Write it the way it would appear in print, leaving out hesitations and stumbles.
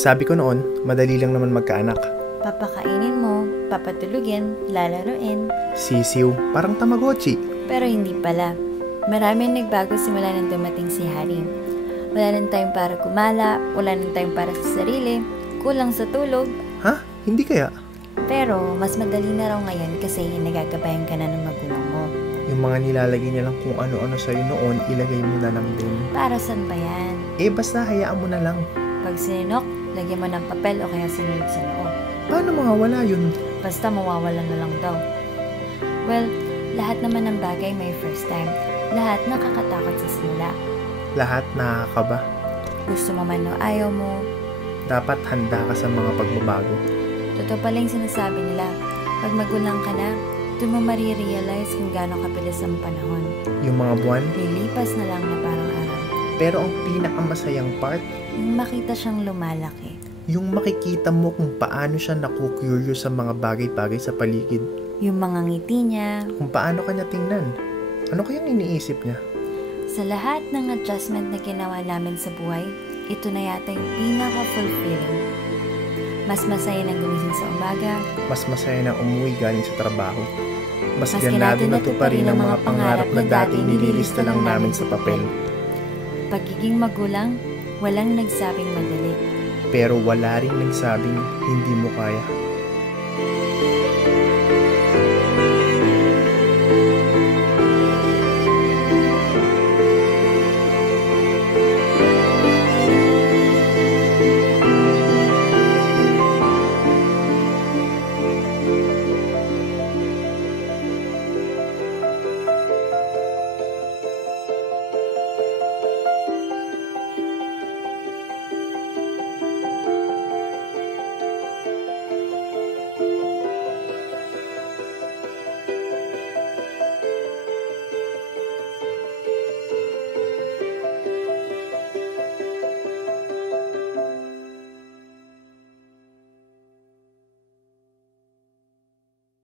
Sabi ko noon, madali lang naman magkaanak. Papakainin mo, papatulugin, lalaruin. Sisiw, parang Tamagotchi. Pero hindi pala. Marami ang nagbago simula nang dumating si Harry. Wala nang time para kumala, wala nang time para sa sarili, kulang sa tulog. Ha? Hindi kaya? Pero mas madali na raw ngayon kasi nagagabayan ka na ng magulang mo. Yung mga nilalagay niya lang kung ano-ano sa'yo noon, ilagay mo na lang din. Para saan ba yan? Basta hayaan mo na lang. Pag sininok, lagyan mo ng papel o kaya sinulog sa noo. Paano mawawala yun? Basta mawawala na lang daw. Well, lahat naman ng bagay may first time. Lahat nakakatakot sa simula. Lahat nakakaba. Gusto mo man o ayaw mo. Dapat handa ka sa mga pagbabago. Totoo pala yung sinasabi nila. Pag magulang ka na, doon mo marirealize kung gaano kabilis ang panahon. Yung mga buwan, Lilipas na lang na parang araw. pero ang pinakamasayang part, Makita siyang lumalaki. yung makikita mo kung paano siya naku-curious sa mga bagay-bagay sa paligid. Yung mga ngiti niya. Kung paano kanya tingnan. Ano kayang iniisip niya? Sa lahat ng adjustment na ginawa namin sa buhay, ito na yata yung pinaka-fulfilling. Mas masaya nang gumising sa umaga. Mas masaya na umuwi galing sa trabaho. Mas Maski ganado natin na tuparin ang mga pangarap na dati nililista lang namin sa papel. Pagiging magulang, walang nagsabing madali. Pero wala rin nagsabing hindi mo kaya.